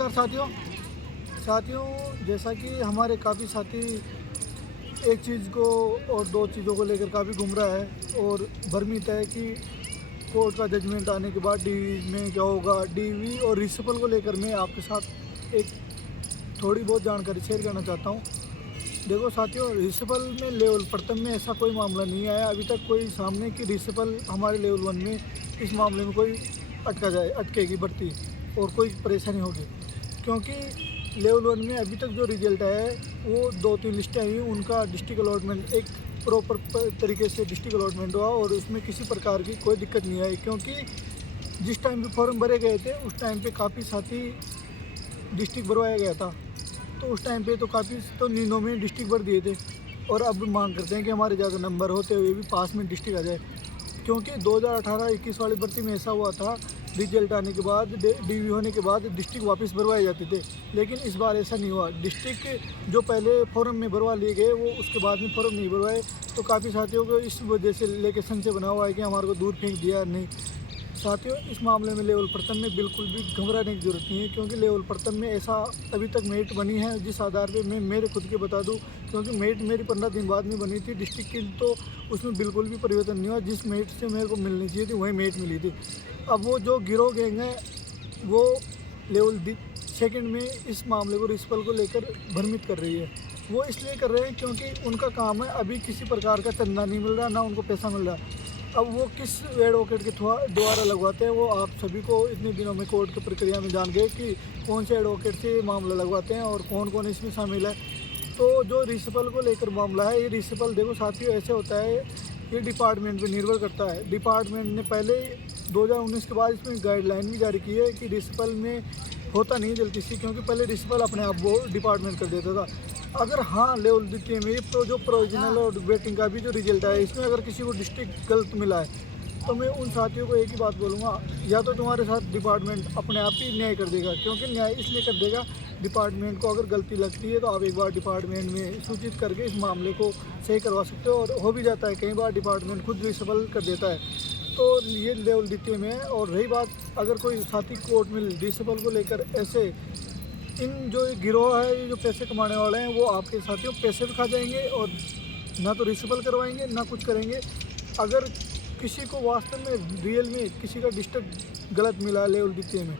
नमस्कार साथियों, जैसा कि हमारे काफ़ी साथी एक चीज़ को और दो चीज़ों को लेकर काफ़ी घूम रहा है और भ्रमित है कि कोर्ट का जजमेंट आने के बाद डीवी में क्या होगा। डीवी और रिसिपल को लेकर मैं आपके साथ एक थोड़ी बहुत जानकारी शेयर करना चाहता हूँ। देखो साथियों, रिसिपल में लेवल प्रथम में ऐसा कोई मामला नहीं आया अभी तक कोई सामने कि रिसिपल हमारे लेवल 1 में इस मामले में कोई अटकेगी भर्ती और कोई परेशानी होगी, क्योंकि लेवल 1 में अभी तक जो रिजल्ट है वो 2-3 लिस्टें आई, उनका डिस्ट्रिक्ट अलॉटमेंट एक प्रॉपर तरीके से डिस्ट्रिक्ट अलॉटमेंट हुआ और उसमें किसी प्रकार की कोई दिक्कत नहीं आई। क्योंकि जिस टाइम पे फॉर्म भरे गए थे उस टाइम पे काफ़ी साथी डिस्ट्रिक्ट भरवाया गया था, तो उस टाइम पे तो काफ़ी तो नीनों में डिस्ट्रिक्ट भर दिए थे और अब मांग करते हैं कि हमारे ज़्यादा नंबर होते हुए भी पास में डिस्ट्रिक्ट आ जाए। क्योंकि 2018-21 वाली भर्ती में ऐसा हुआ था, रिजल्ट आने के बाद डीवी होने के बाद डिस्ट्रिक्ट वापस भरवाए जाते थे, लेकिन इस बार ऐसा नहीं हुआ। डिस्ट्रिक्ट जो पहले फॉर्म में भरवा लिए गए वो उसके बाद में फॉर्म नहीं भरवाए, तो काफ़ी साथियों को इस वजह से लेके संशय बना हुआ है कि हमारे को दूर फेंक दिया नहीं। साथियों, इस मामले में लेवल प्रथम में बिल्कुल भी घबराने की जरूरत नहीं है, क्योंकि लेवल प्रथम में ऐसा अभी तक मेरिट बनी है जिस आधार पे मैं मेरे खुद के बता दूं, क्योंकि मेरिट मेरी 15 दिन बाद में बनी थी डिस्ट्रिक्ट की, तो उसमें बिल्कुल भी परिवर्तन नहीं हुआ। जिस मेरिट से मेरे को मिलनी चाहिए थी वही मेरिट मिली थी। अब वो जो गिरोह गैंग है वो लेवल सेकेंड में इस मामले को रिसिपल को लेकर भ्रमित कर रही है। वो इसलिए कर रहे हैं क्योंकि उनका काम है, अभी किसी प्रकार का चंदा नहीं मिल रहा, ना उनको पैसा मिल रहा। अब वो किस एडवोकेट के द्वारा लगवाते हैं वो आप सभी को इतने दिनों में कोर्ट की प्रक्रिया में जान गए कि कौन से एडवोकेट से मामला लगवाते हैं और कौन कौन इसमें शामिल है। तो जो रिसिपल को लेकर मामला है, ये रिसिपल देखो साथियों ऐसे होता है, ये डिपार्टमेंट पे निर्भर करता है। डिपार्टमेंट ने पहले 2019 के बाद इसमें गाइडलाइन भी जारी की है कि रिसिपल में होता नहीं जल्दी से, क्योंकि पहले रिसिपल अपने आप वो डिपार्टमेंट कर देता था। अगर हाँ लेवल द्वितीय में तो जो प्रोविजनल और वेटिंग का भी जो रिजल्ट है इसमें अगर किसी को डिस्ट्रिक्ट गलत मिला है, तो मैं उन साथियों को एक ही बात बोलूँगा, या तो तुम्हारे साथ डिपार्टमेंट अपने आप ही न्याय कर देगा। क्योंकि न्याय इसलिए कर देगा, डिपार्टमेंट को अगर गलती लगती है तो आप एक बार डिपार्टमेंट में सूचित करके इस मामले को सही करवा सकते हो, और हो भी जाता है कई बार डिपार्टमेंट खुद रिसिपल कर देता है। तो ये लेवल द्वितीय में है। और रही बात, अगर कोई साथी कोर्ट में रिसिपल को लेकर ऐसे इन जो गिरोह है, ये जो पैसे कमाने वाले हैं, वो आपके साथियों पैसे भी खा जाएंगे और ना तो रिसिपल करवाएंगे ना कुछ करेंगे। अगर किसी को वास्तव में रियल में किसी का डिस्ट्रिक्ट गलत मिला लेवल द्वितीय में,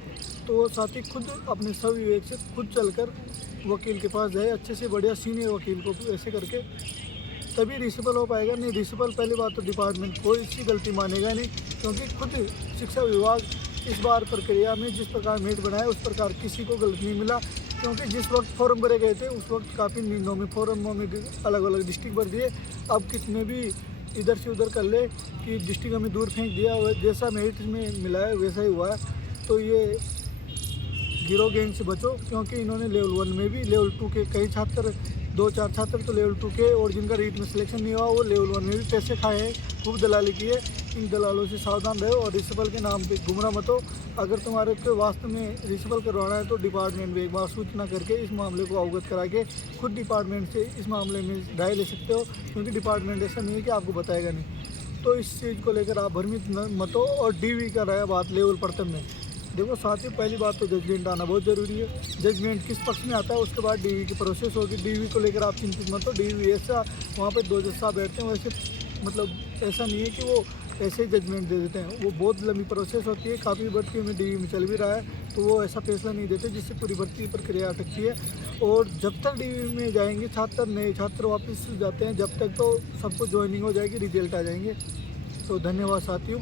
तो वो साथी खुद अपने सविवेक से खुद चलकर वकील के पास जाए, अच्छे से बढ़िया सीनियर वकील को, ऐसे करके तभी रिसिपल हो पाएगा। नहीं रिसिपल पहली बात तो डिपार्टमेंट कोई इसकी गलती मानेगा नहीं, क्योंकि खुद शिक्षा विभाग इस बार प्रक्रिया में जिस प्रकार मेरिट बनाया उस प्रकार किसी को गलत नहीं मिला। क्योंकि जिस वक्त फॉर्म भरे गए थे उस वक्त काफ़ी निर्णयों में फॉर्मों में अलग अलग डिस्ट्रिक्ट भर दिए। अब कितने भी इधर से उधर कर ले कि डिस्ट्रिक्ट हमें दूर फेंक दिया, जैसा मेरिट में मिला है वैसा ही हुआ है। तो ये गिरोह गैंग से बचो, क्योंकि इन्होंने लेवल 1 में भी लेवल 2 के कई छात्र, 2-4 छात्र तो लेवल 2 के, और जिनका रीट में सिलेक्शन नहीं हुआ वो लेवल 1 में भी पैसे खाए हैं, खूब दलाली की है। इन दलालों से सावधान रहो और रिसिपल के नाम पे गुमराह मत हो। अगर तुम्हारे को वास्तव में रिसिपल करवाना है तो डिपार्टमेंट में एक बार सूचना करके इस मामले को अवगत करा के खुद डिपार्टमेंट से इस मामले में राय ले सकते हो, क्योंकि डिपार्टमेंट ऐसा नहीं है कि आपको बताएगा नहीं। तो इस चीज़ को लेकर आप भ्रमित मत हो। और डीवी का रहा बात लेवल प्रथम में, देखो साथियों पहली बात तो जजमेंट आना बहुत ज़रूरी है। जजमेंट किस पक्ष में आता है उसके बाद डीवी की प्रोसेस होगी। डीवी को लेकर आप चिंतित मत हो। डीवी ऐसा वहाँ पे 2 जज साहब बैठते हैं, वैसे मतलब ऐसा नहीं है कि वो ऐसे ही जजमेंट दे देते हैं, वो बहुत लंबी प्रोसेस होती है। काफ़ी भर्तियों में डीवी में चल भी रहा है, तो वो ऐसा फैसला नहीं देते जिससे पूरी भर्ती प्रक्रिया अटकती है। और जब तक डीवी में जाएंगे छात्र, नए छात्र वापस जाते हैं, जब तक तो सबको ज्वाइनिंग हो जाएगी, रिजल्ट आ जाएंगे। तो धन्यवाद साथियों।